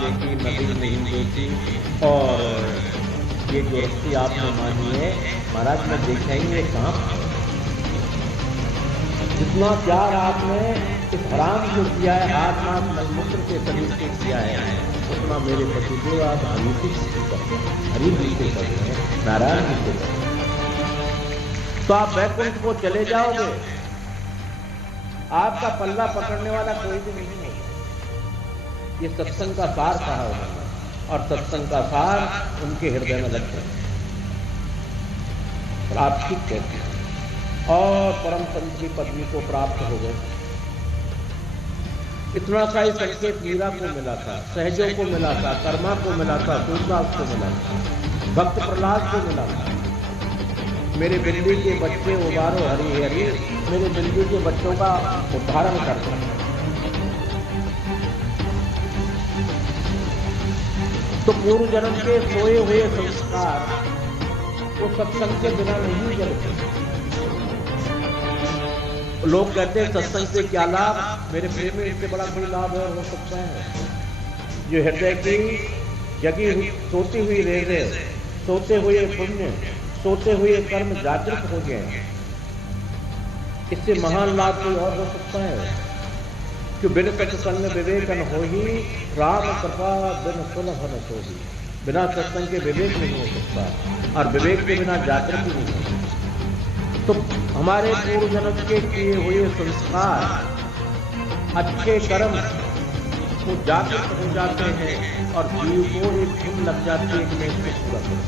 देखी नदी नहीं देखी, और ये जो रस्सी आपने मानी है महाराज मैं देखा ही ये कहाँ पर। जितना प्यार आपने इस हराम को किया है, हाथ नाक मलमूत्र के शरीर से किया है, उतना मेरे पतिदेव आप हरीति से करते हैं, हरीति से करते हैं, नारायण जी से करते हैं, तो आप वैकुंठ को चले जाओगे। आपका पल्ला पकड़ने वाला कोई भी नहीं होगा। ये सत्संग का सार कहा उन्होंने, और सत्संग का सार उनके हृदय में लग गया। आप ठीक कहते हैं, और परम पंच की पदवी को प्राप्त हो गए। इतना सा ही संकेत मीरा को मिला था, सहजों को मिला था, कर्मा को मिला था, सूरदास को मिला था, भक्त प्रहलाद को मिला था। मेरे बिल्ली के बच्चे उबारो हरि हरि, मेरे बिल्ली के बच्चों का उद्धारण करते हैं। तो पूर्व जन्म के सोए हुए संस्कार वो सत्संग के बिना नहीं जलते। लोग कहते हैं सत्संग से क्या लाभ, मेरे प्रेम में इससे बड़ा कोई लाभ है हो सकता है। जो हृदय की जगी हुई सोती हुई रेजें, सोते हुए पुण्य, सोते हुए कर्म जागृत हो गए, इससे महान लाभ कोई और हो सकता है। कि बिन सत्संग विवेकन हो ही, राम कृपा बिन सुलभ न सोही। बिना सत्संग के विवेक नहीं हो सकता, और विवेक के बिना जागृति नहीं हो सकता। तो हमारे पूर्व जन्म के किए हुए संस्कार, अच्छे कर्म वो जागृत हो जाते हैं, और जीव को एक धुन लग जाती है कि मैं इसको पूरा करूं।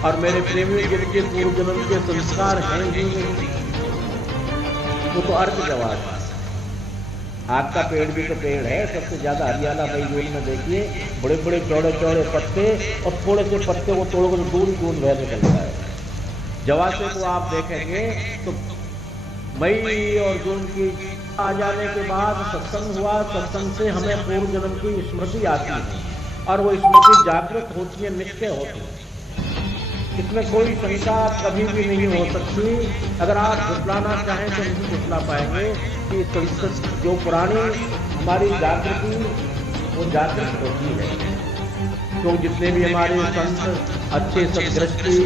और मेरे प्रेमी जिनके पूर्व जन्म के संस्कार हैं ही नहीं, वो तो अर्थ जवाब है। आग का पेड़ भी तो पेड़ है, सबसे ज्यादा हरियाला भाई जोन में देखिए, बड़े बड़े चौड़े चौड़े पत्ते, और थोड़े से पत्ते वो तोड़कर दूर दूर बह निकलता है। जवासे को आप देखेंगे तो मई और जून की आ जाने के बाद सत्संग हुआ, सत्संग से हमें पूर्व जन्म की स्मृति आती है, और वो स्मृति जागृत होती है, निश्चय होती है। इसमें कोई शंका कभी भी नहीं हो सकती। अगर आप झुटलाना चाहें तो नहीं झुटला पाएंगे कि संस्कृत जो पुरानी हमारी जागृति वो जागृत होती है। तो जितने भी हमारे संत, अच्छे सदृष्टि,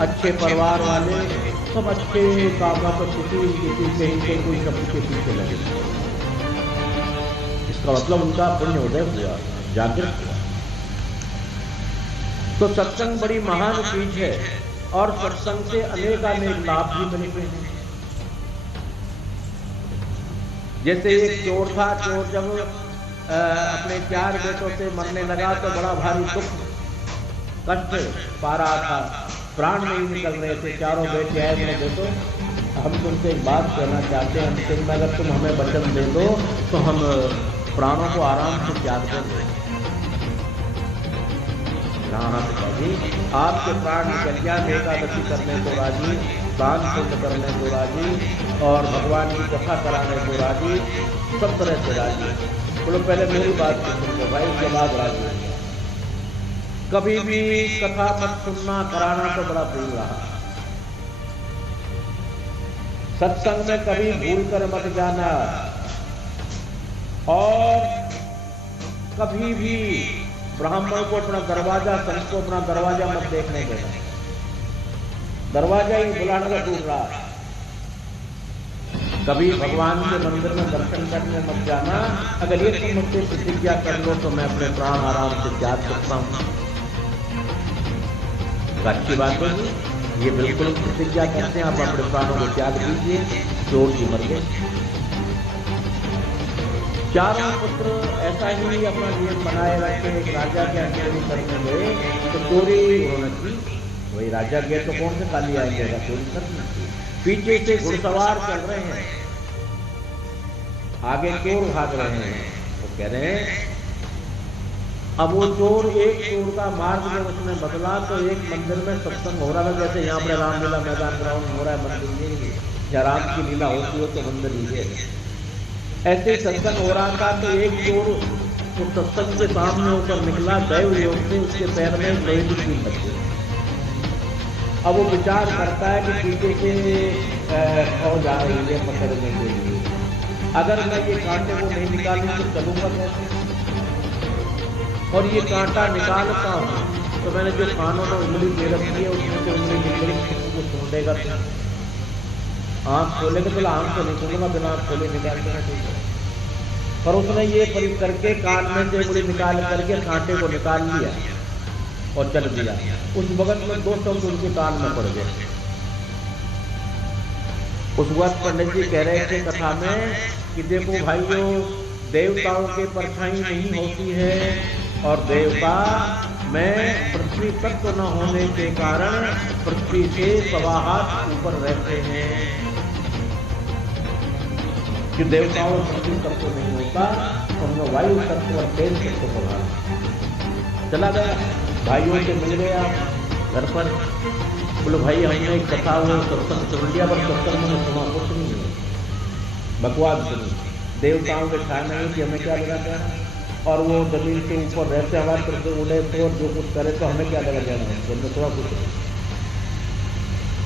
अच्छे परिवार वाले, सब अच्छे कामों पर किसी कहीं से कोई शब्द के पीछे लगे, इसका मतलब उनका पुण्य उदय हुआ, जागृत हुआ। तो सत्संग बड़ी महान चीज है, और सत्संग से अनेक लाभ भी मिलते हैं। जैसे एक चोर था, चोर जब अपने 4 बेटों से मरने लगा तो बड़ा भारी दुख कष्ट पा रहा था, प्राण नहीं निकल रहे थे। चारों बेटे आए, मेरे बेटो हम तुमसे एक बात कहना चाहते हैं, अंतिम में अगर तुम हमें वचन दे दो तो हम प्राणों को आराम से त्याग देंगे। हाँ पिताजी, आपके प्राण निकल गया, एकादशी करने को राजी, दान पुण्य करने को राजी, और भगवान की कथा कराने को राजी, सब तरह से राजी। बोलो पहले मेरी बात सुनो भाई, उसके बाद राजी। कभी भी कथा मत सुनना, कराना तो बड़ा दूर रहा। सत्संग में कभी भूल कर मत जाना, और कभी भी ब्राह्मण को अपना दरवाजा, संत को अपना दरवाजा मत देखने देना। दरवाजा ही बुलाने का दूर रहा। कभी भगवान के मंदिर में दर्शन करने मत जाना। अगर ये तुम मुझसे प्रतिज्ञा कर लो तो मैं अपने प्राण आराम से त्याग सकता हूं। अच्छी बात होगी, ये बिल्कुल प्रतिज्ञा करते हैं, आप अपने प्राणों को त्याग दीजिए, चोर की मर गए। चारों पुत्र ऐसा ही अपना नियम बनाए रखे। एक राजा के चोरी करने गए तो चोरी उन्होंने की, वही राजा गए तो कौन से खाली आएंगे, चोरी करनी थी। पीछे से घुड़सवार चल रहे हैं, आगे चोर भाग रहे हैं। वो कह रहे हैं, अब वो चोर, एक चोर का मार्ग जब उसने बदला तो एक मंदिर में सत्संग हो रहा था, जैसे यहाँ पर रामलीला मैदान ग्राउंड हो रहा है, मंदिर ये या राम की लीला होती हो तो मंदिर ये, ऐसे सत्संग हो रहा था। तो एक चोर उस सत्संग के सामने होकर निकला, दैव योग से उसके पैर में लोहे की कील लग गई। अब वो विचार करता है कि पीछे से फौज आ रही है पकड़ने के लिए। अगर मैं ये कांटे को नहीं निकालूं तो चलूंगा कैसे? और ये कांटा निकालता हूं तो मैंने जो कानों में उंगली दे रखी है उसमें से उंगली निकली को सुन देगा तो आंख खोलेगा तो आंख तो नहीं सुनूंगा, बिना आंख खोले निकाल देगा। पर उसने ये प्रयोग करके कान में से उंगली निकाल करके कांटे को निकाल लिया और चल दिया। उस वक्त में 2 शब्द उनके कान में पड़ गए। उस वक्त पंडित जी कह रहे थे कथा में कि देखो भाइयों, देवताओं के परछाई नहीं होती है और देवता में पृथ्वी तत्व न होने के कारण पृथ्वी से 1.25 हाथ ऊपर रहते हैं। कि देवताओं पृथ्वी तत्व नहीं होता, उनमें वायु तत्व और तेज तत्व प्रधान। चला गया, भाइयों से मिल गया घर पर। बोलो भाई हमने एक कथा हुआ सत्संग सुन लिया, पर सत्संग में सुना कुछ नहीं है, बकवास सुनी। देवताओं के छाया नहीं कि हमें क्या लगा जाना, और वो जमीन के ऊपर रहते हमारे तरफ से उड़े तो जो कुछ करे तो हमें क्या लगा जाना है, उनमें थोड़ा कुछ नहीं।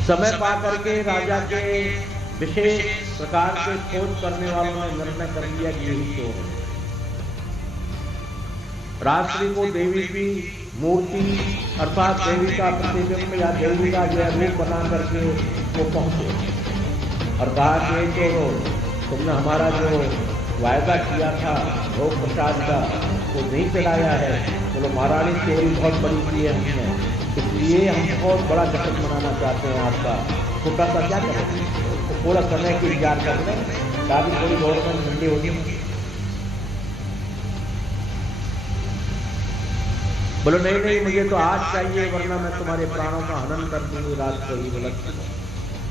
समय पा करके राजा के विशेष प्रकार के खोज करने वालों ने निर्णय कर लिया कि यही चोर है। रात्रि को देवी की मूर्ति अर्थात देवी का प्रतिबिंब या देवी का जो रूप बना करके वो पहुंचे और कहा कि चोरो, तुमने हमारा जो वायदा किया था भोग प्रसाद का वो नहीं चढ़ाया है। बोलो महारानी चोरी बहुत बड़ी की है हमने, इसलिए हम बहुत बड़ा जश्न मनाना चाहते हैं आपका। छोटा सा क्या करें, तो थोड़ा समय की इंतजार कर लें, शादी थोड़ी बहुत में ठंडी होगी। बोलो नहीं नहीं मुझे तो आज चाहिए, वरना मैं तुम्हारे प्राणों का हनन कर दूंगी रात को ही। बोला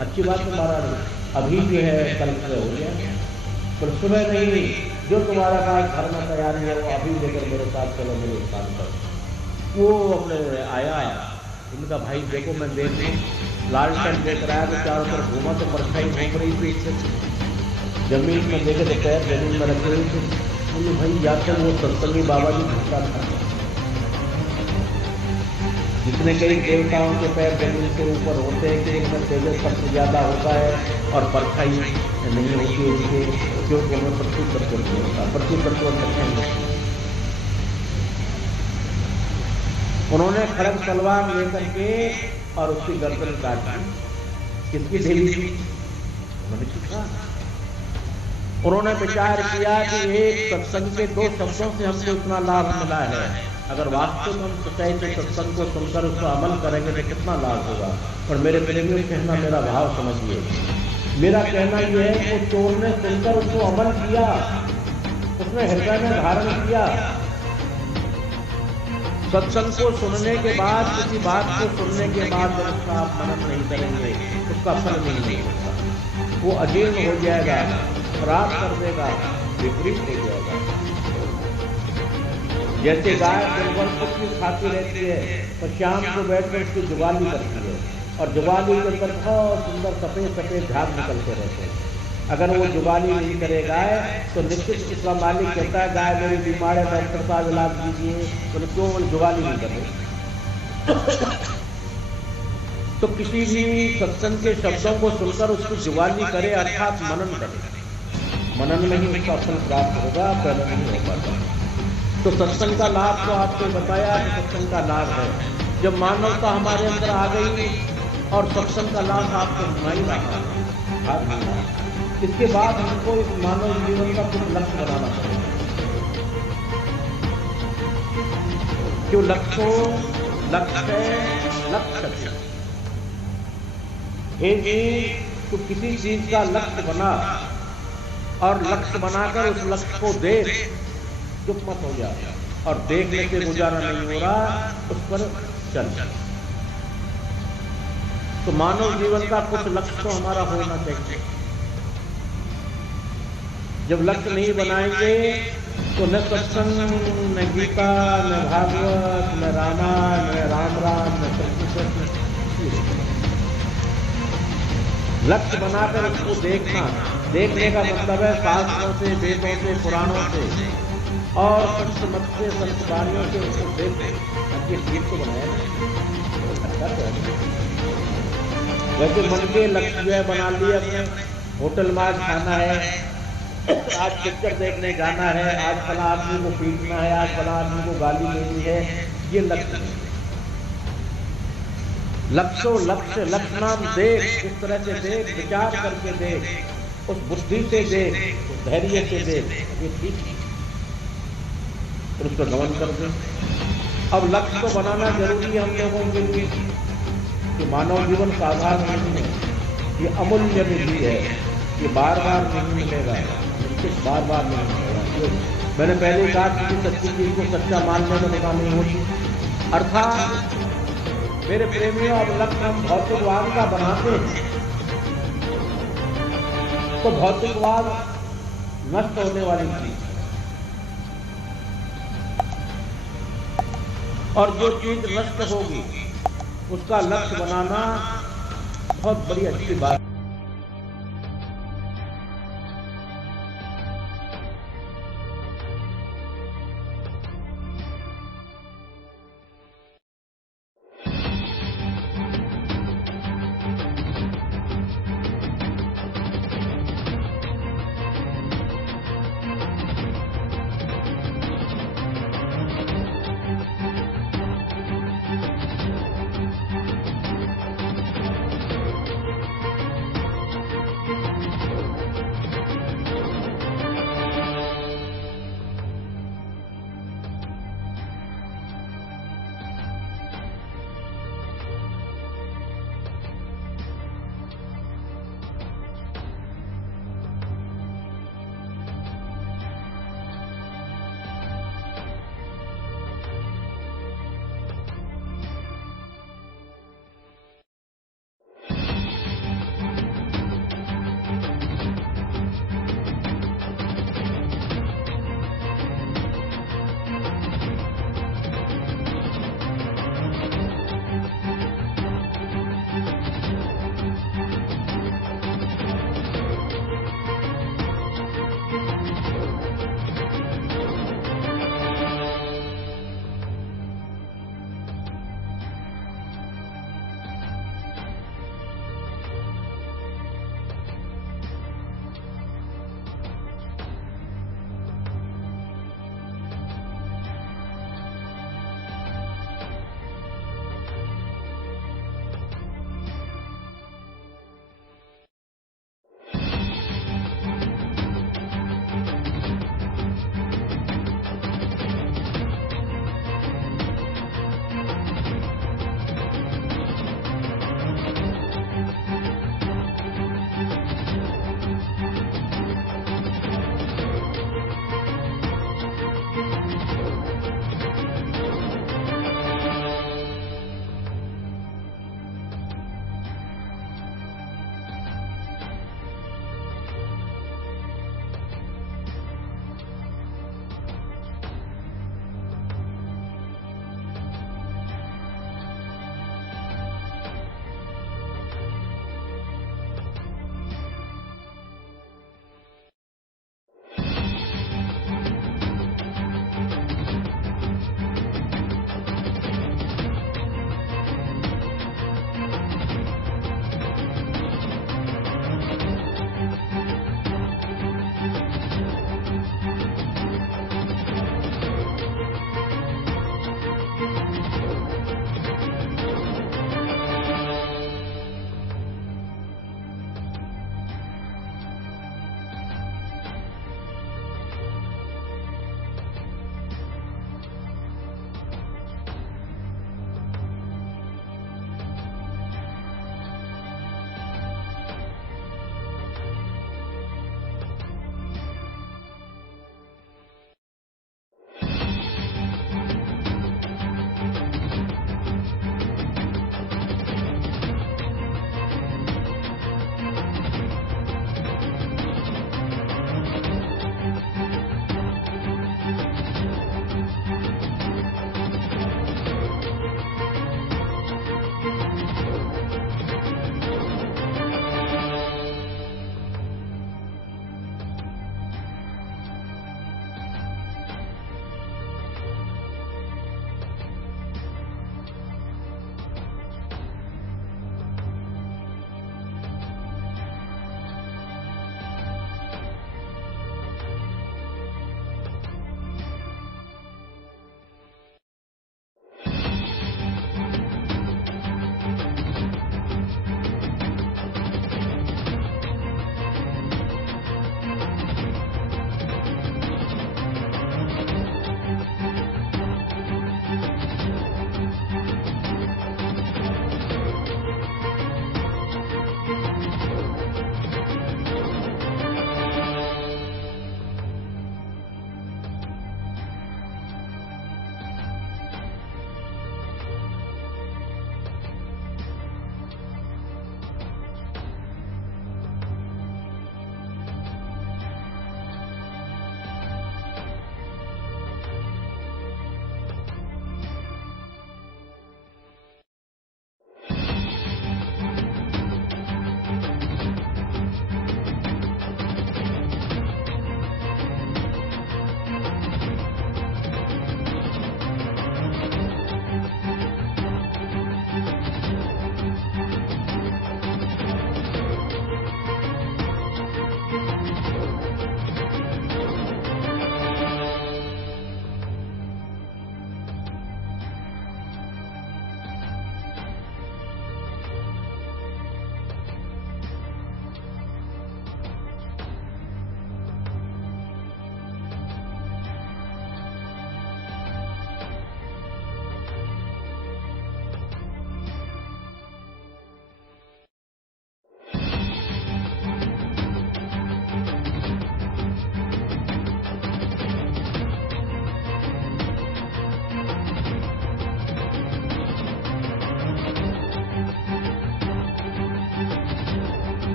अच्छी बात है महाराज, अभी जो है कल से हो गया, पर सुबह नहीं, जो तुम्हारा पास घर में तैयारी है वो अभी लेकर मेरे साथ चलो मेरे स्थान पर। वो अपने आया, उनका भाई देखो मैं देख लूँ, लालटेन देख रहा है तो चारों तरफ घूमा तो परछाई घूम रही थी इससे। जमीन में देखे तो पैर जमीन में रखे हुए थे। बोले भाई या तो वो सत्संगी बाबा जी घूमता था, जितने कई देवताओं के पैर जमीन के ऊपर होते हैं कि उनमें तेजस सबसे ज्यादा होता है और परछाई नहीं होती है उनके, क्योंकि उनमें पृथ्वी तत्व नहीं होता, पृथ्वी तत्व नहीं। उन्होंने खड़ग तलवार लेकर के और उसकी गर्दन काटी। किसकी देवी थी? उन्होंने पूछा। उन्होंने विचार किया कि एक सत्संग के 2 शब्दों से हमको इतना लाभ मिला है, अगर वास्तव में हम सच्चाई से सत्संग को सुनकर उसको अमल करेंगे तो कितना लाभ होगा। और मेरे प्रेमियों कहना मेरा भाव समझिए, मेरा कहना यह है कि चोर ने सुनकर उसको अमल किया, उसने हृदय में धारण किया। सत्संग को सुनने के बाद, किसी बात को सुनने के बाद जब उसका आप मनन नहीं करेंगे उसका फल नहीं होगा, वो अजीर्ण हो जाएगा, खराब कर देगा, विपरीत हो जाएगा। जैसे गाय दिन भर कुछ भी खाती रहती है तो शाम को बैठकर उसकी जुगाली करती है और जुगाली के अंदर बहुत सुंदर सफेद सफेद झाग निकलते रहते हैं। अगर वो जुगाली नहीं करेगा तो निश्चित इसका मालिक कहता है गाय मेरी बीमार है, डॉक्टर साहब इलाज दीजिए, तो क्यों जुगाली नहीं करे। तो किसी भी सत्संग के शब्दों को सुनकर उसकी जुगाली करे अर्थात मनन करे, मनन में ही उसका फल प्राप्त होगा, पहले नहीं हो पाता। तो सत्संग का लाभ तो आपको बताया कि सत्संग का लाभ है। जब मानवता हमारे अंदर आ गई और सत्संग का लाभ आपको सुनाई रहा, इसके बाद हमको इस मानव जीवन का कुछ लक्ष्य बनाना पड़ेगा। क्यों लक्ष्य तो किसी चीज का लक्ष्य बना और लक्ष्य बनाकर उस लक्ष्य को देख, चुप मत हो जा, और देखने से गुजारा नहीं हो रहा उस पर चल। तो मानव जीवन का कुछ लक्ष्य तो हमारा होना चाहिए। जब लक्ष्य नहीं बनाएंगे तो न सत्संग, न गीता, न भागवत, न रामायण, न राम, न कृष्ण। लक्ष्य बनाकर उसको देखना, देखने का मतलब है शास्त्रों से, वेदों से, पुराणों से और संत से, संतवारियों से उसको देखो। ये ठीक तो बनाया अच्छा तो वैसे मन के लक्ष्य जो है बना लिए अपने, होटल में खाना है आज पिक्चर देखने जाना है, आज फला आदमी को पीटना है, आज फला आदमी को गाली देनी है, ये लक्ष्य नहीं। लक्ष्य नाम देख, इस तरह से देख, विचार करके देख, उस बुद्धि से देख, उस धैर्य से देख, ये ठीक है, फिर उसका गमन कर दे। अब लक्ष्य को बनाना जरूरी है हम लोगों के लिए कि मानव जीवन साधारण नहीं है, ये अमूल्य निधि है, ये बार बार नहीं मिलेगा, बार बार नहीं मिलेगा। मैंने पहले कहा कि सच्ची चीज को सच्चा मानने में मजा नहीं होती। अर्थात मेरे प्रेमियों, अब लक्ष्य हम भौतिकवाद का बनाते हैं तो भौतिकवाद नष्ट होने वाली चीज है, और जो चीज नष्ट होगी उसका लक्ष्य बनाना बहुत बड़ी अच्छी बात है।